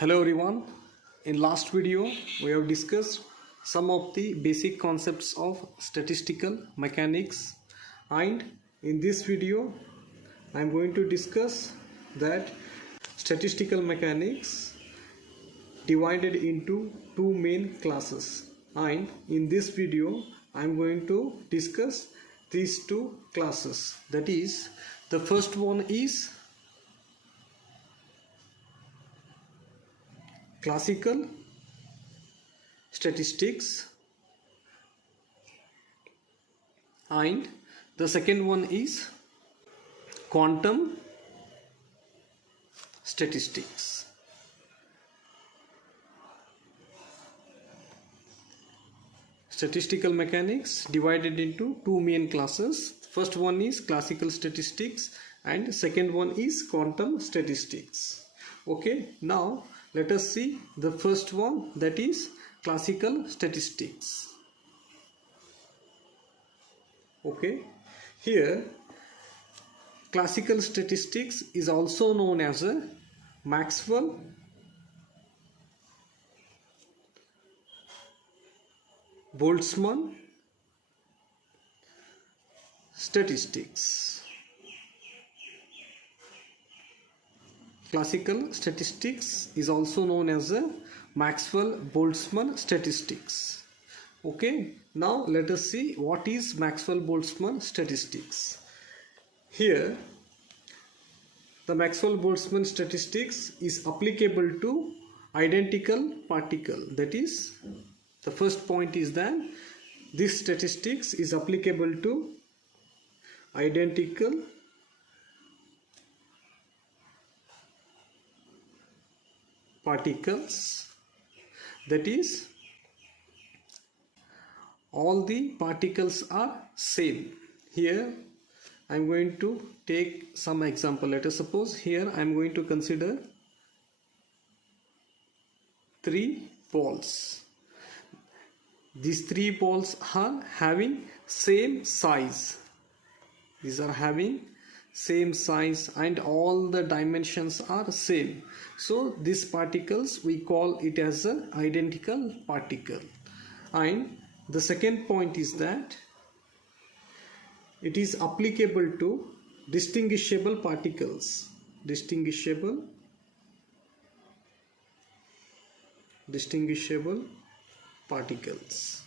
Hello everyone. In last video we have discussed some of the basic concepts of statistical mechanics, and in this video I am going to discuss that statistical mechanics divided into two main classes, and in this video I am going to discuss these two classes. That is, the first one is classical statistics and the second one is quantum statistics. Statistical mechanics divided into two main classes. First one is classical statistics and second one is quantum statistics. Okay, now let us see the first one, that is classical statistics. Okay, here classical statistics is also known as a Maxwell Boltzmann statistics. Classical statistics is also known as a Maxwell-Boltzmann statistics. Okay, now let us see what is Maxwell-Boltzmann statistics. Here, the Maxwell-Boltzmann statistics is applicable to identical particle. That is, the first point is that this statistics is applicable to identical particles. That is, all the particles are same. Here I am going to take some example. Let us suppose here I am going to consider three balls. These three balls are having same size. These are having same size and all the dimensions are same. So these particles we call it as an identical particle. And the second point is that it is applicable to distinguishable particles. Distinguishable particles.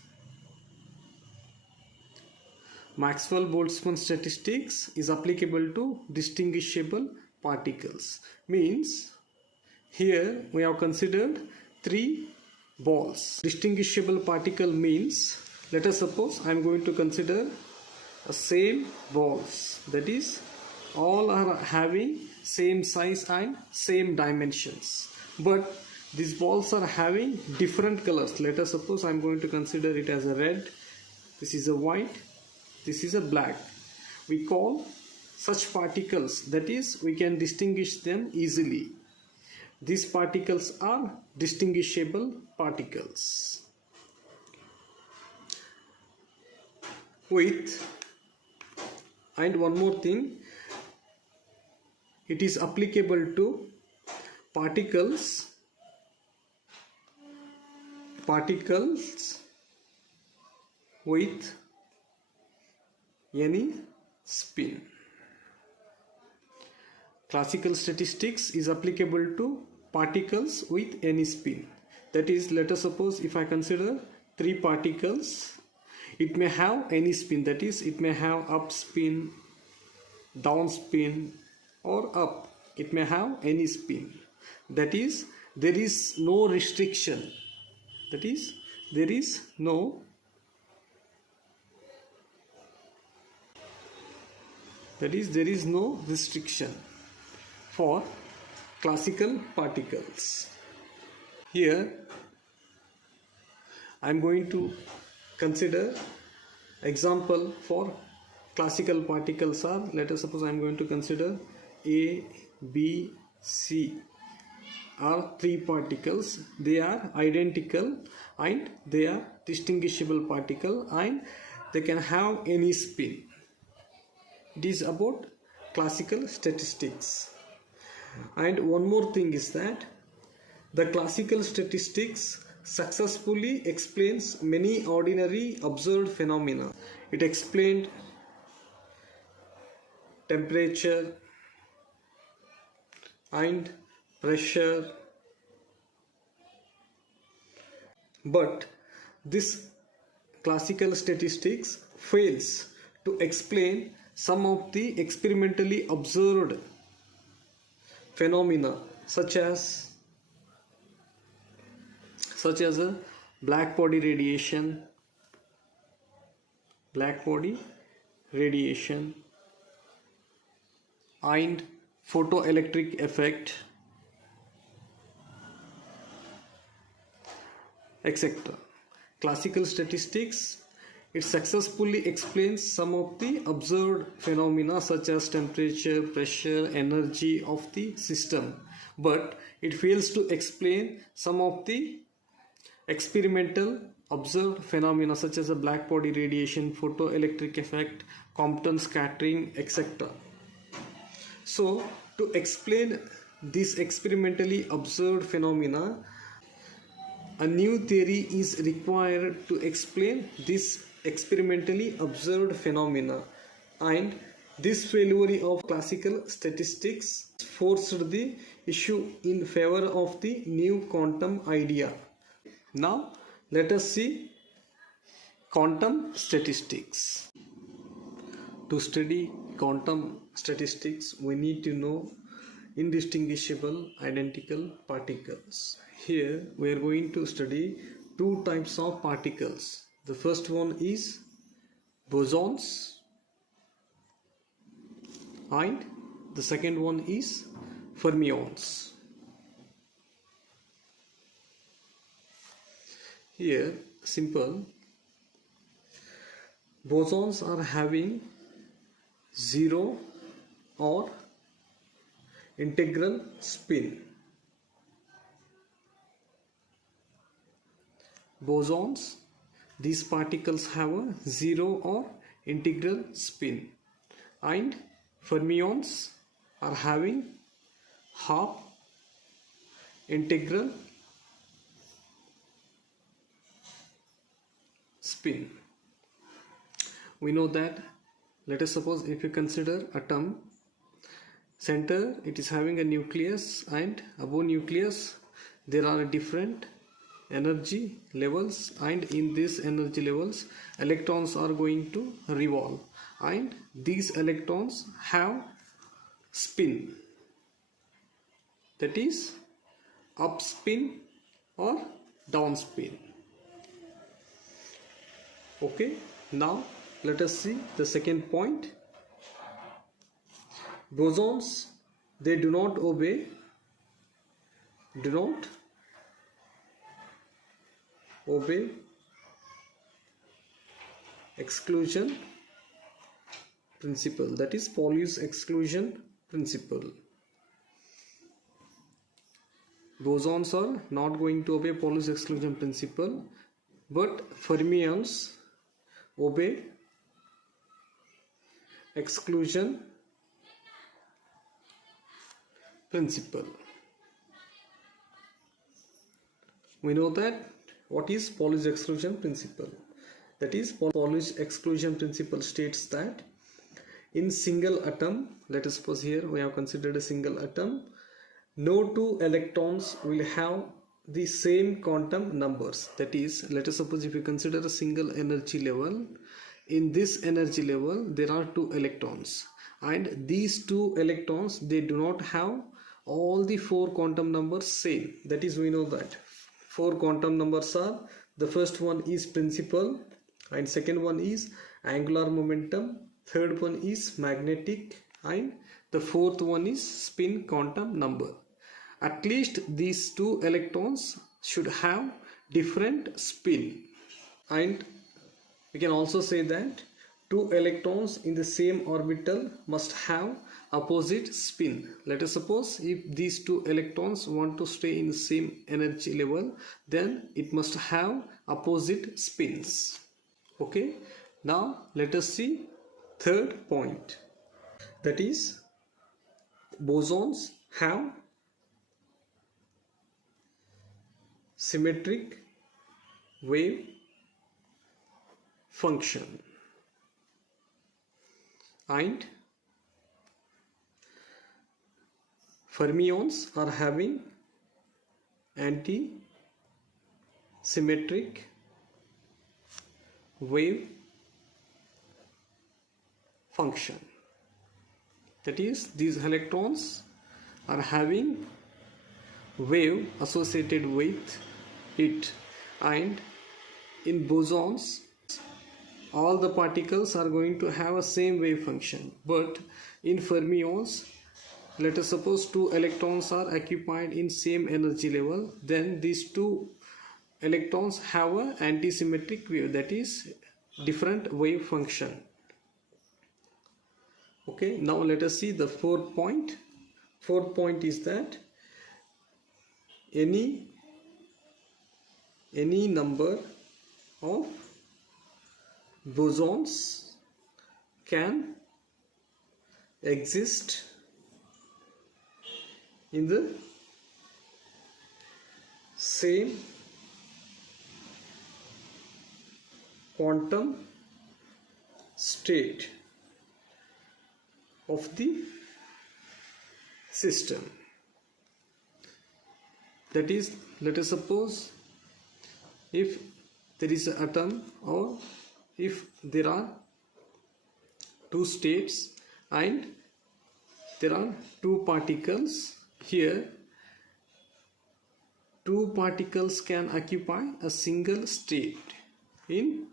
Maxwell-Boltzmann statistics is applicable to distinguishable particles. Means here we have considered three balls. Distinguishable particle means, let us suppose I am going to consider a same balls. That is, all are having same size and same dimensions, but these balls are having different colors. Let us suppose I am going to consider it as a red, this is a white, this is a black. We call such particles, that is, we can distinguish them easily. These particles are distinguishable particles. And one more thing, it is applicable to particles with any spin. Classical statistics is applicable to particles with any spin. That is, let us suppose if I consider three particles, it may have any spin. That is, it may have up spin, down spin, or up. It may have any spin. That is, there is no restriction. That is, there is no restriction for classical particles. Here I am going to consider example for classical particles are, let us suppose I am going to consider A, B, C are three particles. They are identical and they are distinguishable particle and they can have any spin. It is about classical statistics. And one more thing is that The classical statistics successfully explains many ordinary observed phenomena. It explained temperature and pressure, but this classical statistics fails to explain some of the experimentally observed phenomena such as a black body radiation and photoelectric effect, etc. Classical statistics, it successfully explains some of the observed phenomena such as temperature, pressure, energy of the system, but it fails to explain some of the experimental observed phenomena such as a black body radiation, photoelectric effect, Compton scattering, etc. So, to explain these experimentally observed phenomena, a new theory is required to explain this experimentally observed phenomena, and this failure of classical statistics forced the issue in favor of the new quantum idea. Now let us see quantum statistics. To study quantum statistics, we need to know indistinguishable identical particles. Here we are going to study two types of particles. The first one is bosons and the second one is fermions. Here simple, bosons are having zero or integral spin. Bosons, these particles have a zero or integral spin, and fermions are having half integral spin. We know that, let us suppose if you consider atom center, it is having a nucleus, and above nucleus there are different energy levels, and in these energy levels electrons are going to revolve, and these electrons have spin, that is up spin or down spin. Okay, now let us see the second point. Bosons, they do not obey exclusion principle, that is Pauli's exclusion principle. Bosons are not going to obey Pauli's exclusion principle, but fermions obey exclusion principle. We know that what is Pauli's exclusion principle? That is, Pauli's exclusion principle states that in single atom, let us suppose here we have considered a single atom, no two electrons will have the same quantum numbers. That is, let us suppose if you consider a single energy level, in this energy level there are two electrons, and these two electrons, they do not have all the four quantum numbers same. That is, we know that four quantum numbers are, the first one is principal, and second one is angular momentum, third one is magnetic, and the fourth one is spin quantum number. At least these two electrons should have different spin, and we can also say that two electrons in the same orbital must have opposite spin. Let us suppose if these two electrons want to stay in the same energy level, then it must have opposite spins. Okay, now let us see third point, that is bosons have symmetric wave function, and fermions are having anti-symmetric wave function. That is, these electrons are having wave associated with it, and in bosons all the particles are going to have a same wave function, but in fermions, let us suppose two electrons are occupied in same energy level, then these two electrons have a anti-symmetric wave, that is different wave function. Okay, now let us see the fourth point. Fourth point is that any number of bosons can exist in the same quantum state of the system. That is, let us suppose if there is an atom, or if there are two states and there are two particles, here two particles can occupy a single state in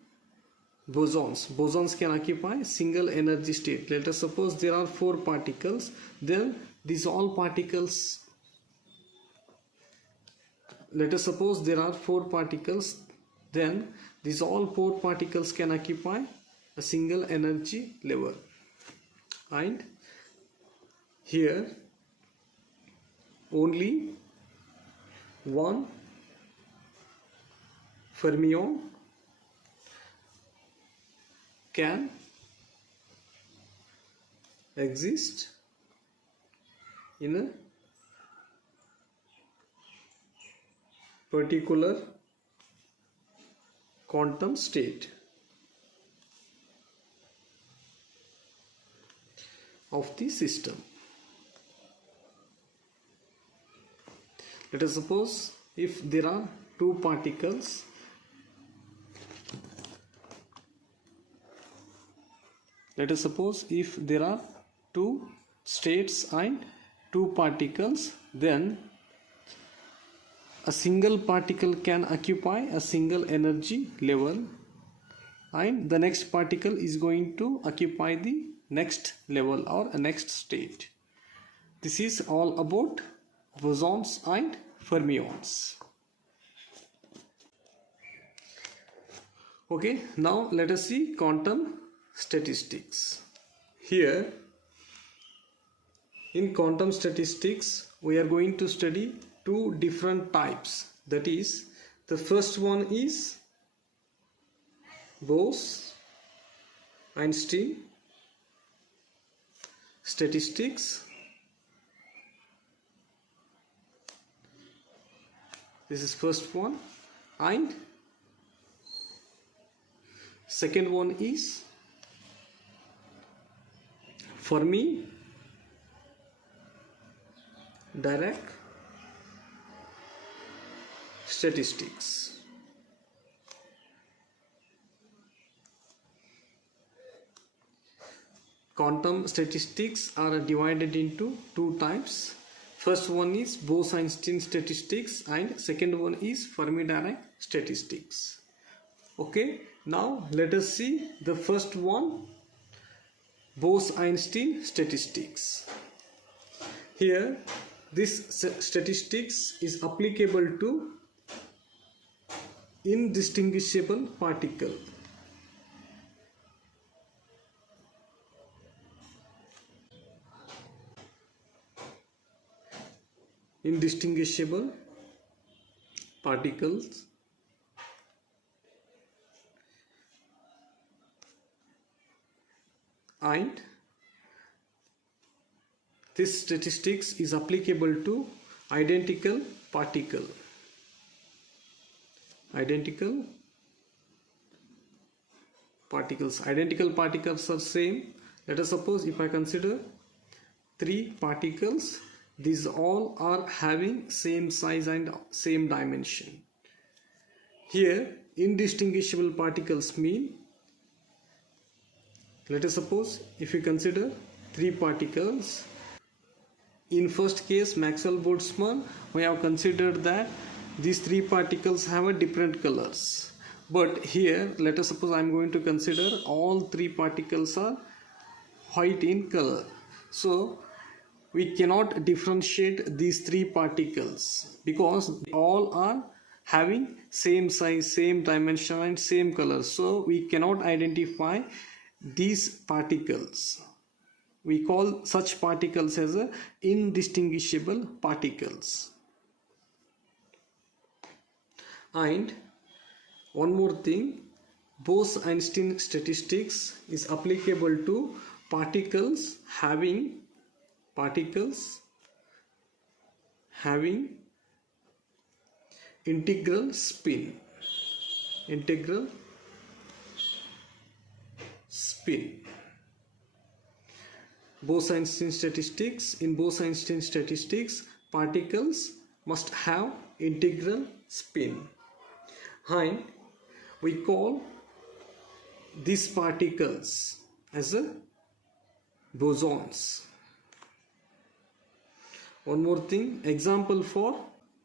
bosons. Bosons can occupy single energy state. Let us suppose there are four particles, then these all particles, let us suppose there are four particles, then these all four particles can occupy a single energy level, and here only one fermion can exist in a particular quantum state of the system. Let us suppose if there are two particles, let us suppose if there are two states and two particles, then a single particle can occupy a single energy level, and the next particle is going to occupy the next level or a next state. This is all about bosons and fermions. Okay, now let us see quantum statistics. Here in quantum statistics we are going to study two different types. That is, the first one is Bose-Einstein statistics. This is first one, and second one is Fermi-Dirac statistics. Quantum statistics are divided into two types. First one is Bose-Einstein statistics and second one is Fermi-Dirac statistics. Okay, now let us see the first one, Bose-Einstein statistics. Here this statistics is applicable to indistinguishable particle. Indistinguishable particles and this statistics is applicable to identical particle. identical particles. Identical particles are same. Let us suppose if I consider three particles, these all are having same size and same dimension. Here indistinguishable particles mean, let us suppose if we consider three particles. In first case, Maxwell Boltzmann, we have considered that these three particles have a different colors. But here, let us suppose I am going to consider all three particles are white in color. So we cannot differentiate these three particles because all are having same size, same dimension and same color. So we cannot identify these particles. We call such particles as indistinguishable particles. And one more thing, Bose-Einstein statistics is applicable to particles having integral spin. Bose-Einstein statistics. In Bose-Einstein statistics, particles must have integral spin, and we call these particles as bosons. One more thing, example for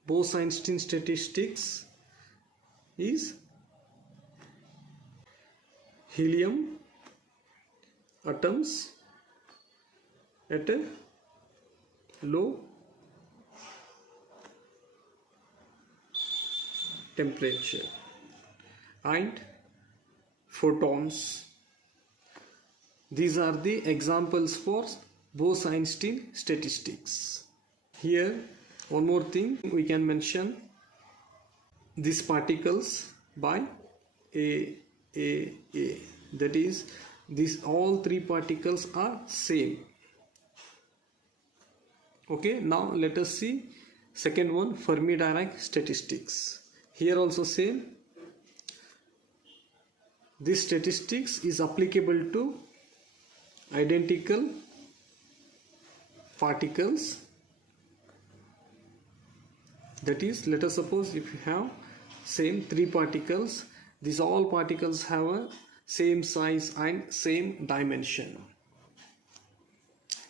Bose-Einstein statistics is helium atoms at a low temperature and photons. These are the examples for Bose-Einstein statistics. Here one more thing we can mention, these particles by A. That is, these all three particles are same. Okay, now let us see second one, Fermi-Dirac statistics. Here also same. This statistics is applicable to identical particles. That is, let us suppose if you have same three particles, these all particles have a same size and same dimension.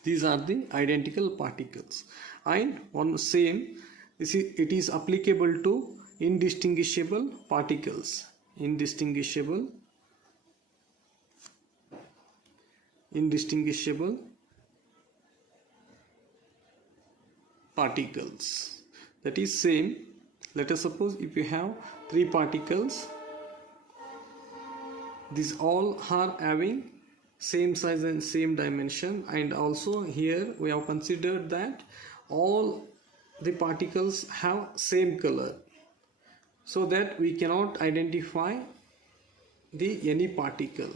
These are the identical particles. And on same, it is applicable to indistinguishable particles. Indistinguishable particles. That is same. Let us suppose if you have three particles, these all are having same size and same dimension, and also here we have considered that all the particles have same color, so that we cannot identify any particle.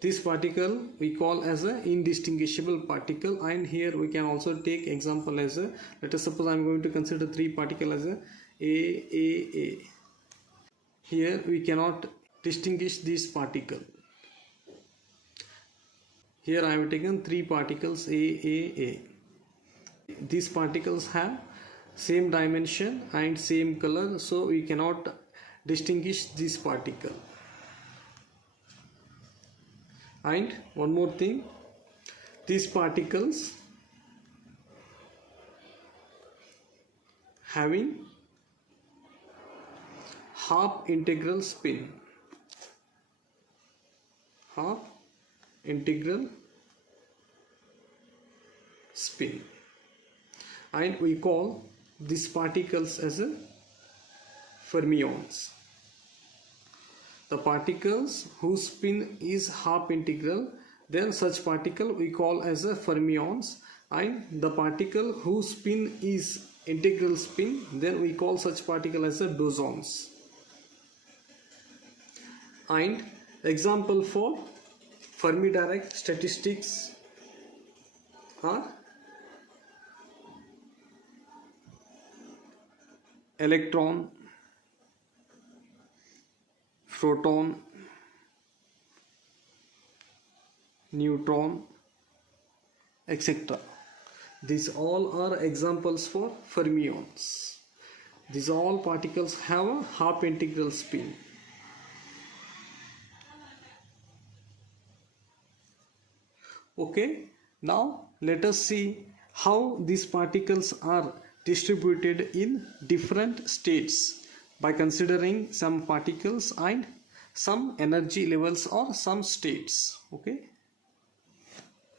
This particle we call as an indistinguishable particle, and here we can also take example as a, let us suppose I am going to consider three particles as a. Here we cannot distinguish this particle. Here I have taken three particles A. These particles have same dimension and same color, so we cannot distinguish this particle. And one more thing, these particles having half integral spin. And we call these particles as fermions. The particles whose spin is half integral, then such particle we call as fermions, and the particle whose spin is integral spin, then we call such particle as bosons. And example for Fermi-Dirac statistics are electron, proton, neutron, etc. These all are examples for fermions. These all particles have a half integral spin. Okay, now let us see how these particles are distributed in different states by considering some particles and some energy levels or some states. Okay.